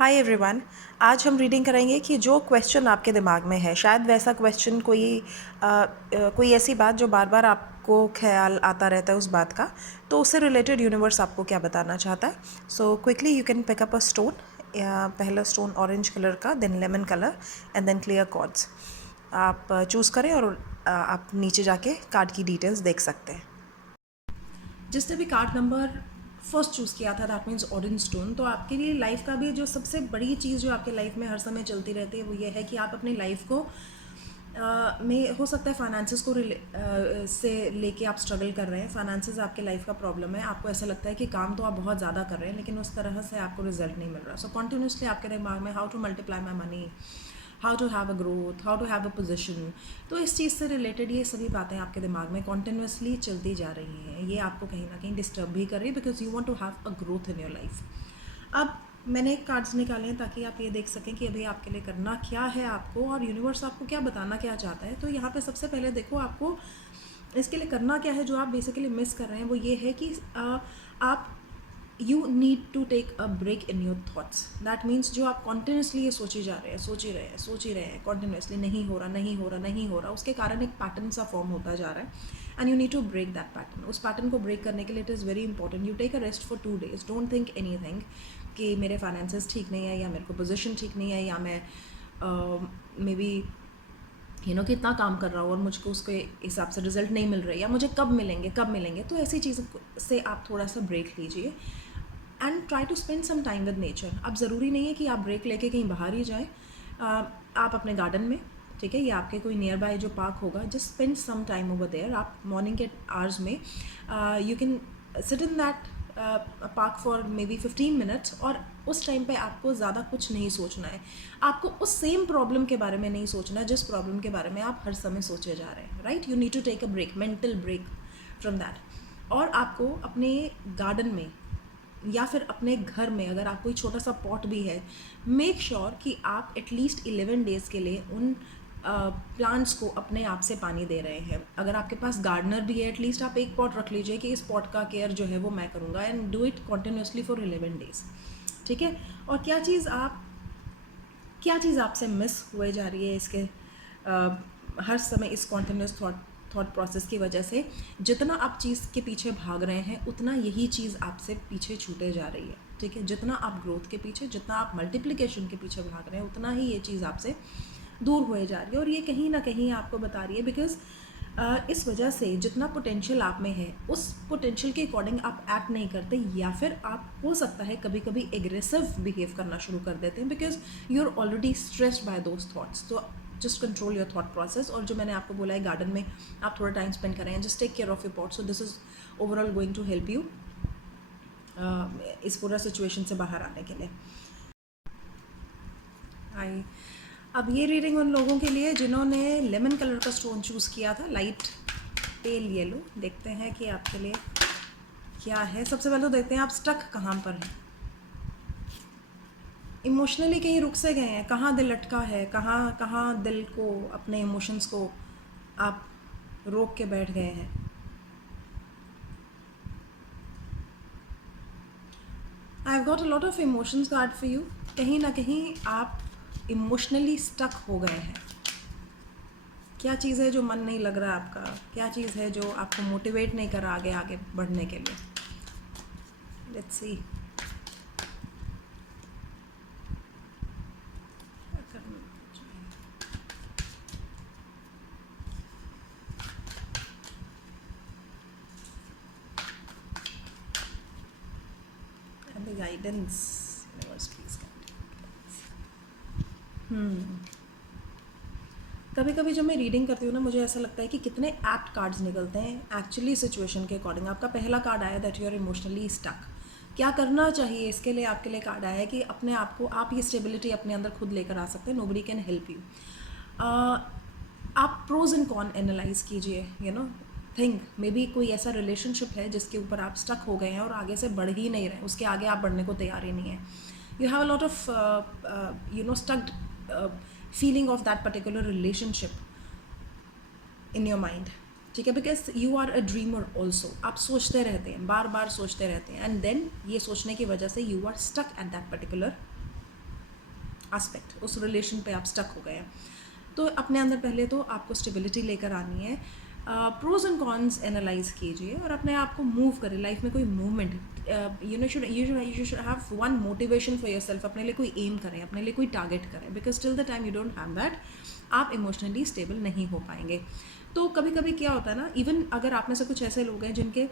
Hi everyone. आज हम reading करेंगे कि जो क्वेश्चन आपके दिमाग में है, शायद वैसा क्वेश्चन कोई ऐसी बात जो बार बार आपको ख्याल आता रहता है उस बात का, तो उससे रिलेटेड यूनिवर्स आपको क्या बताना चाहता है। So quickly you can pick up a stone. पहला स्टोन ऑरेंज कलर का, then lemon colour and then clear quartz. आप चूज़ करें और आप नीचे जाके कार्ड की डिटेल्स देख सकते हैं। जिसने भी कार्ड नंबर फर्स्ट चूज़ किया था, दैट मीन्स ऑरेंज स्टोन, तो आपके लिए लाइफ का भी जो सबसे बड़ी चीज़ जो आपके लाइफ में हर समय चलती रहती है वो ये है कि आप अपनी लाइफ को में हो सकता है फाइनेंसेस को से लेके आप स्ट्रगल कर रहे हैं। फाइनेंसेस आपके लाइफ का प्रॉब्लम है। आपको ऐसा लगता है कि काम तो आप बहुत ज़्यादा कर रहे हैं लेकिन उस तरह से आपको रिजल्ट नहीं मिल रहा। सो कॉन्टिन्यूसली आपके दिमाग में how to multiply my money, how to have a growth, how to have a position, तो इस चीज़ से रिलेटेड ये सभी बातें आपके दिमाग में कॉन्टिन्यूसली चलती जा रही हैं। ये आपको कहीं ना कहीं डिस्टर्ब भी कर रही है because you want to have a growth in your life. अब मैंने कार्ड्स निकाले हैं ताकि आप ये देख सकें कि अभी आपके लिए करना क्या है आपको, और यूनिवर्स आपको क्या बताना क्या चाहता है। तो यहाँ पे सबसे पहले देखो, आपको इसके लिए करना क्या है। जो आप बेसिकली मिस कर रहे हैं वो ये है कि आप you need to take a break in your thoughts. That means जो आप कॉन्टिन्यूसली ये सोच ही जा रहे हैं, सोच ही रहे हैं कॉन्टिन्यूसली, नहीं हो रहा, उसके कारण एक पैटर्न सा फॉर्म होता जा रहा है and you need to break that pattern. उस पैटर्न को ब्रेक करने के लिए it is very important you take a rest for 2 days। Don't think anything कि मेरे फाइनेंसेस ठीक नहीं है, या मेरे को पोजिशन ठीक नहीं है, या मैं मे बी कितना काम कर रहा हूँ और मुझको उसके हिसाब से रिजल्ट नहीं मिल रहे, या मुझे कब मिलेंगे। तो ऐसी चीज़ों से आप थोड़ा सा ब्रेक लीजिए and try to spend some time with nature. अब ज़रूरी नहीं है कि आप ब्रेक लेके कहीं बाहर ही जाएँ। आप अपने गार्डन में, ठीक है, या आपके कोई नियर बाय जो पार्क होगा, just spend some time over there. आप मॉर्निंग के आवर्स में you can sit in that park for maybe 15 minutes, और उस टाइम पे आपको ज़्यादा कुछ नहीं सोचना है। आपको उस सेम प्रॉब्लम के बारे में नहीं सोचना जिस प्रॉब्लम के बारे में आप हर समय सोचे जा रहे हैं, right. You need to take a break, mental break from that. और आपको अपने गार्डन में या फिर अपने घर में अगर आप कोई छोटा सा पॉट भी है, मेक श्योर कि आप एटलीस्ट 11 डेज़ के लिए उन प्लांट्स को अपने आप से पानी दे रहे हैं। अगर आपके पास गार्डनर भी है, एटलीस्ट आप एक पॉट रख लीजिए कि इस पॉट का केयर जो है वो मैं करूँगा, and do it continuously for 11 days, ठीक है। और क्या चीज़ आपसे मिस हुए जा रही है इसके हर समय इस कॉन्टिन्यूस थॉट प्रोसेस की वजह से। जितना आप चीज़ के पीछे भाग रहे हैं उतना यही चीज़ आपसे पीछे छूटे जा रही है, ठीक है। जितना आप ग्रोथ के पीछे, जितना आप मल्टीप्लिकेशन के पीछे भाग रहे हैं, उतना ही ये चीज़ आपसे दूर हुए जा रही है। और ये कहीं ना कहीं आपको बता रही है बिकॉज इस वजह से जितना पोटेंशियल आप में है उस पोटेंशियल के अकॉर्डिंग आप एक्ट नहीं करते, या फिर आप हो सकता है कभी कभी एग्रेसिव बिहेव करना शुरू कर देते हैं because you are already stressed by those thoughts. तो just control your thought process. और जो मैंने आपको बोला है गार्डन में आप थोड़ा टाइम स्पेंड करें, just take care of your pot. So this is overall going to help you इस पूरा सिचुएशन से बाहर आने के लिए। आई अब ये रीडिंग उन लोगों के लिए जिन्होंने लेमन कलर का स्टोन चूज़ किया था, लाइट पेल येलो। देखते हैं कि आपके लिए क्या है। सबसे पहले तो देखते हैं आप स्टक कहाँ पर हैं, इमोशनली कहीं रुक से गए हैं, कहाँ दिल अटका है, कहाँ दिल को, अपने इमोशंस को आप रोक के बैठ गए हैं। I have got a lot of emotions card for you. कहीं ना कहीं आप इमोशनली स्टक हो गए हैं। क्या चीज़ है जो मन नहीं लग रहा है आपका, क्या चीज़ है जो आपको मोटिवेट नहीं कर रहा आगे आगे बढ़ने के लिए। लेट्स सी क्या करना चाहिए। And the guidance, universe please guide. कभी कभी जब मैं रीडिंग करती हूँ ना, मुझे ऐसा लगता है कि कितने एप्ट कार्ड्स निकलते हैं एक्चुअली सिचुएशन के अकॉर्डिंग। आपका पहला कार्ड आया that you are emotionally stuck. क्या करना चाहिए इसके लिए आपके लिए कार्ड आया है कि अपने आप को, आप ये स्टेबिलिटी अपने अंदर खुद लेकर आ सकते हैं। Nobody can help you. आप प्रोज एंड कॉन एनालाइज कीजिए, थिंक मे बी कोई ऐसा रिलेशनशिप है जिसके ऊपर आप स्टक हो गए हैं और आगे से बढ़ ही नहीं रहे, उसके आगे आप बढ़ने को तैयार ही नहीं है। You have a lot of stucked feeling of that particular relationship in your mind, ठीक है। Because you are a dreamer also. आप सोचते रहते हैं, बार बार सोचते रहते हैं, एंड देन ये सोचने की वजह से you are stuck at that particular aspect, उस रिलेशन पे आप स्टक हो गए हैं। तो अपने अंदर पहले तो आपको स्टेबिलिटी लेकर आनी है, प्रोज एंड कॉन्स एनालाइज कीजिए और अपने आप को मूव करें। लाइफ में कोई movement, you should have one motivation for your self. अपने लिए कोई एम करें, अपने लिए कोई टारगेट करें, because till the time you don't have that, आप इमोशनली स्टेबल नहीं हो पाएंगे। तो कभी कभी क्या होता है ना, इवन अगर आप में से कुछ ऐसे लोग हैं जिनके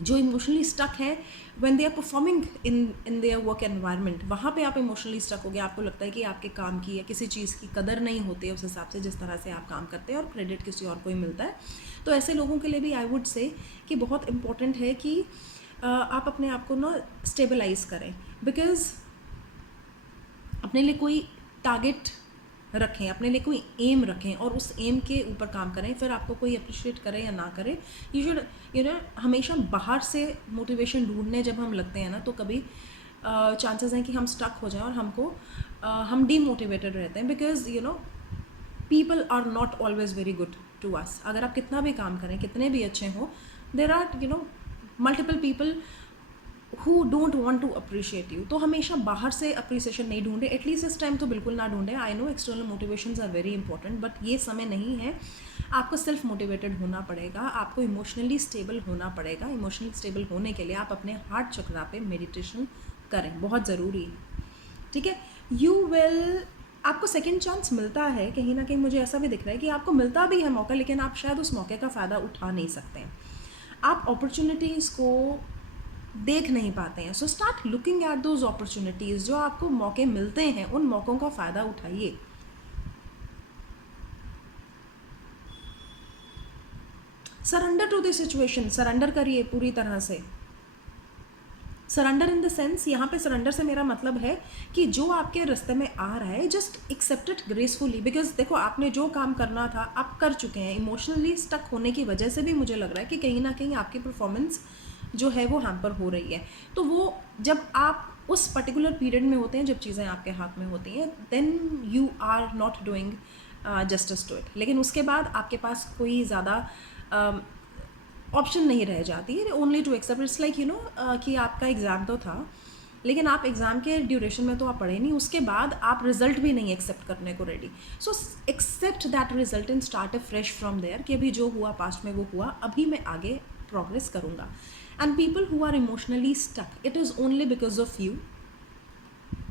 जो इमोशनली स्टक है when they are performing in their work environment, वहाँ पे आप इमोशनली स्टक हो गए, आपको लगता है कि आपके काम की या किसी चीज़ की कदर नहीं होती है उस हिसाब से जिस तरह से आप काम करते हैं और क्रेडिट किसी और को ही मिलता है। तो ऐसे लोगों के लिए भी आई वुड से कि बहुत इंपॉर्टेंट है कि आप अपने आप को ना स्टेबलाइज करें, बिकॉज अपने लिए कोई टारगेट रखें, अपने लिए कोई एम रखें और उस एम के ऊपर काम करें। फिर आपको कोई अप्रिशिएट करे या ना करे, यू शुड हमेशा बाहर से मोटिवेशन ढूंढने जब हम लगते हैं ना, तो कभी चांसेस हैं कि हम स्टक हो जाएं और हम डीमोटिवेटेड रहते हैं, because people are not always very good to us. अगर आप कितना भी काम करें, कितने भी अच्छे हों, there are multiple people who don't want to appreciate you. तो हमेशा बाहर से अप्रिसिएशन नहीं ढूंढे, एटलीस्ट इस टाइम तो बिल्कुल ना ढूंढे। I know external motivations are very important, but ये समय नहीं है। आपको सेल्फ मोटिवेटेड होना पड़ेगा, आपको इमोशनली स्टेबल होना पड़ेगा। इमोशनली स्टेबल होने के लिए आप अपने हार्ट चक्रा पे मेडिटेशन करें, बहुत ज़रूरी है, ठीक है। आपको सेकेंड चांस मिलता है, कहीं ना कहीं मुझे ऐसा भी दिख रहा है कि आपको मिलता भी है मौका, लेकिन आप शायद उस मौके का फ़ायदा उठा नहीं सकते हैं, आप अपॉर्चुनिटीज़ को देख नहीं पाते हैं। So start looking at those opportunities, जो आपको मौके मिलते हैं उन मौक़ों का फ़ायदा उठाइए। Surrender to the situation, surrender करिए पूरी तरह से। सरेंडर इन द सेंस, यहाँ पे सरेंडर से मेरा मतलब है कि जो आपके रास्ते में आ रहा है just accept it gracefully, because देखो आपने जो काम करना था आप कर चुके हैं। इमोशनली स्टक होने की वजह से भी मुझे लग रहा है कि कहीं ना कहीं आपकी परफॉर्मेंस जो है वो हैम्पर हो रही है। तो वो जब आप उस पर्टिकुलर पीरियड में होते हैं, जब चीज़ें आपके हाथ में होती हैं, then you are not doing justice to it. लेकिन उसके बाद आपके पास कोई ज़्यादा ऑप्शन नहीं रह जाती है, only to accept. It's like कि आपका एग्ज़ाम तो था, लेकिन आप एग्ज़ाम के ड्यूरेशन में तो आप पढ़े नहीं, उसके बाद आप रिजल्ट भी नहीं एक्सेप्ट करने को ready. So accept that result and start afresh from there, कि अभी जो हुआ पास्ट में वो हुआ, अभी मैं आगे प्रोग्रेस करूँगा। And people who are emotionally stuck, it is only because of you.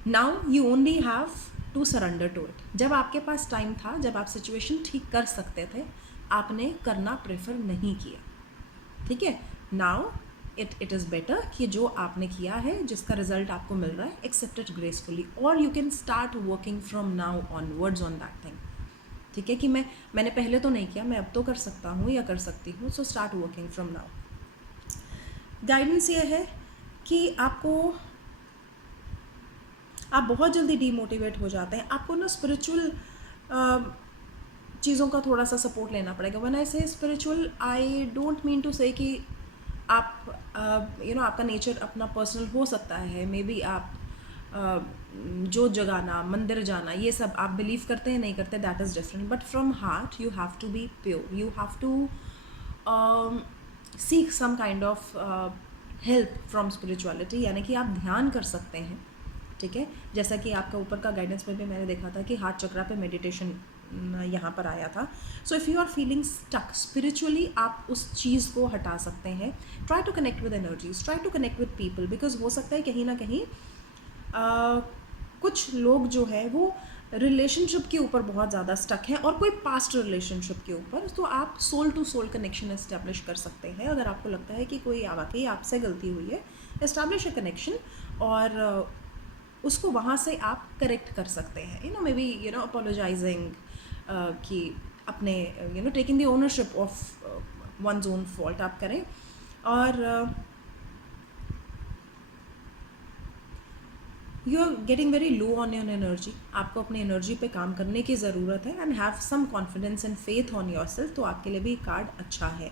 Now you only have to surrender to it. जब आपके पास टाइम था, जब आप सिचुएशन ठीक कर सकते थे, आपने करना प्रेफर नहीं किया, ठीक है। Now it is better कि जो आपने किया है, जिसका रिजल्ट आपको मिल रहा है, accept it gracefully, or you can start working from now onwards on that thing, ठीक है। कि मैंने पहले तो नहीं किया, मैं अब तो कर सकता हूँ या कर सकती हूँ, so start working from now. Guidance ये है कि आप बहुत जल्दी डीमोटिवेट हो जाते हैं, आपको ना स्पिरिचुअल चीज़ों का थोड़ा सा सपोर्ट लेना पड़ेगा। When I say spiritual, I don't mean to say कि आप आपका नेचर अपना पर्सनल हो सकता है, मे बी आप जोत जगाना, मंदिर जाना, ये सब आप बिलीव करते हैं नहीं करते, that is different, but from heart you have to be pure, you have to seek some kind of help from spirituality, यानी कि आप ध्यान कर सकते हैं, ठीक है। जैसा कि आपका ऊपर का गाइडेंस में भी मैंने देखा था कि हार्ट चक्रा पे मेडिटेशन यहाँ पर आया था। So if you are feeling stuck spiritually, आप उस चीज़ को हटा सकते हैं। Try to connect with energies, try to connect with people, because हो सकता है कहीं ना कहीं कुछ लोग जो है वो रिलेशनशिप के ऊपर बहुत ज़्यादा स्टक हैं और कोई पास्ट रिलेशनशिप के ऊपर, तो आप soul to soul connection establish कर सकते हैं। अगर आपको लगता है कि कोई वाकई आपसे गलती हुई है, इस्टेब्लिश अ कनेक्शन और उसको वहाँ से आप करेक्ट कर सकते हैं। मे बी अपोलोजाइजिंग कि अपने taking the ownership of one's own fault आप करें। और you are getting very low on your energy, आपको अपनी एनर्जी पे काम करने की ज़रूरत है, and have some confidence and faith on yourself, तो आपके लिए भी कार्ड अच्छा है।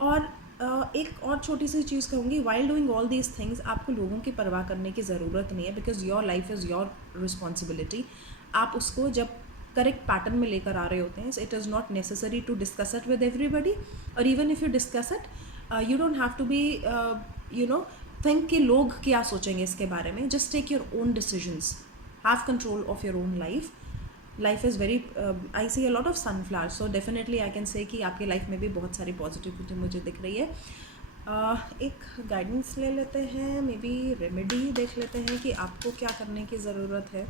और एक और छोटी सी चीज़ कहूँगी, while doing all these things, आपको लोगों की परवाह करने की ज़रूरत नहीं है, because your life is your responsibility. आप उसको जब करेक्ट पैटर्न में लेकर आ रहे होते हैं, it is not necessary to discuss it with everybody, और even if you discuss it, you don't have to be think कि लोग क्या सोचेंगे इसके बारे में। Just take your own decisions, have control of your own life. Life is very, I see a lot of sunflower, so definitely I can say कि आपकी life में भी बहुत सारी पॉजिटिविटी मुझे दिख रही है. एक गाइडेंस ले लेते हैं, मे बी रेमेडी देख लेते हैं कि आपको क्या करने की ज़रूरत है.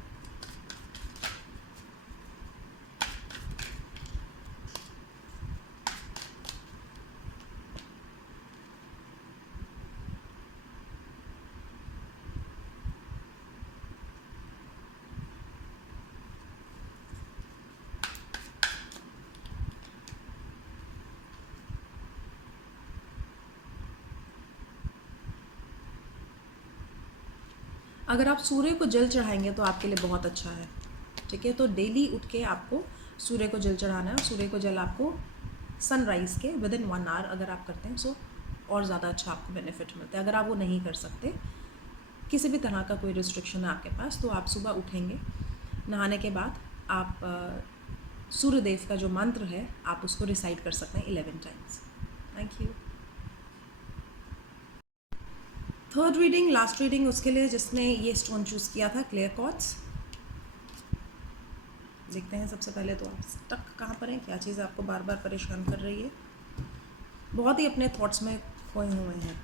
अगर आप सूर्य को जल चढ़ाएंगे तो आपके लिए बहुत अच्छा है. ठीक है, तो डेली उठ के आपको सूर्य को जल चढ़ाना है. सूर्य को जल आपको सनराइज़ के विद इन 1 आवर अगर आप करते हैं, सो और ज़्यादा अच्छा आपको बेनिफिट मिलता है. अगर आप वो नहीं कर सकते, किसी भी तरह का कोई रिस्ट्रिक्शन है आपके पास, तो आप सुबह उठेंगे, नहाने के बाद आप सूर्य देव का जो मंत्र है आप उसको रिसाइट कर सकते हैं 11 times. Thank you. Third reading, last reading उसके लिए जिसने ये स्टोन चूज़ किया था, क्लियर क्वार्ट्ज. देखते हैं सबसे पहले तो आप स्टक कहाँ पर हैं, क्या चीज़ आपको बार बार परेशान कर रही है. बहुत ही अपने थॉट्स में खोए हुए हैं.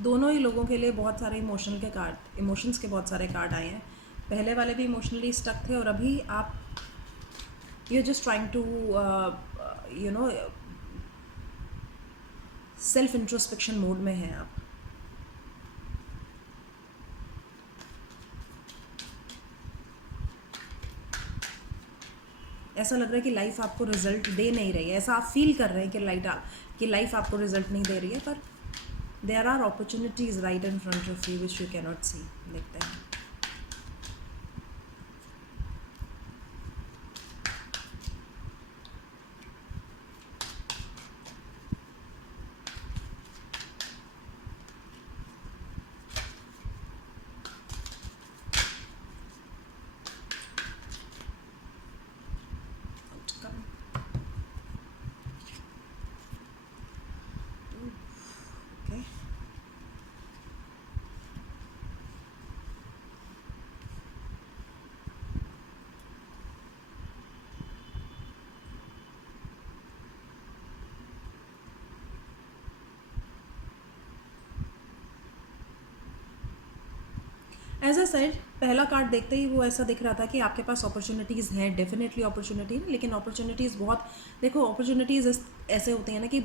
दोनों ही लोगों के लिए बहुत सारे इमोशंस के बहुत सारे कार्ड आए हैं. पहले वाले भी इमोशनली स्टक थे और अभी आप you are just trying to you know self introspection mode में हैं आप. ऐसा लग रहा है कि लाइफ आपको रिजल्ट दे नहीं रही है. ऐसा आप फील कर रहे हैं कि लाइफ आपको रिजल्ट नहीं दे रही है, पर there are opportunities right in front of you which you can not see. देखते हैं. Okay. एज अ सेड, पहला कार्ड देखते ही वो ऐसा दिख रहा था कि आपके पास अपॉर्चुनिटीज़ हैं. डेफिनेटली अपॉर्चुनिटी, लेकिन अपॉर्चुनिटीज़ बहुत, देखो अपॉर्चुनिटीज़ ऐसे होते हैं ना कि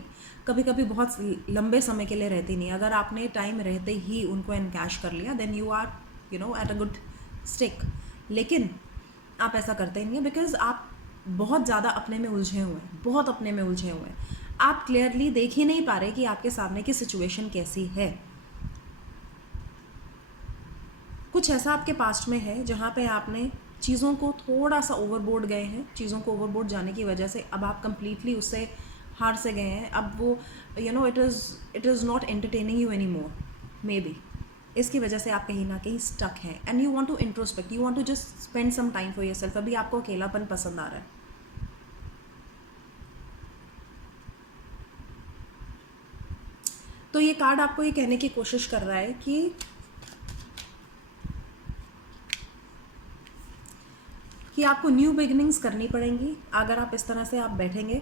कभी कभी बहुत लंबे समय के लिए रहती नहीं. अगर आपने टाइम रहते ही उनको एनकैश कर लिया, then you are at a good stick. लेकिन आप ऐसा करते नहीं हैं बिकॉज आप बहुत ज़्यादा अपने में उलझे हुए हैं, बहुत अपने में उलझे हुए हैं. आप क्लियरली देख ही नहीं पा रहे कि आपके सामने की सिचुएशन कैसी है. कुछ ऐसा आपके पास्ट में है जहाँ पे आपने चीज़ों को थोड़ा सा ओवरबोर्ड गए हैं. चीज़ों को ओवरबोर्ड जाने की वजह से अब आप कंप्लीटली उससे हार से गए हैं. अब वो it is not entertaining you anymore. Maybe इसकी वजह से आप कहीं ना कहीं स्टक हैं and you want to introspect, you want to just spend some time for yourself. अभी आपको अकेलापन पसंद आ रहा है. तो ये कार्ड आपको ये कहने की कोशिश कर रहा है कि आपको न्यू बिगिनिंग्स करनी पड़ेंगी. अगर आप इस तरह से आप बैठेंगे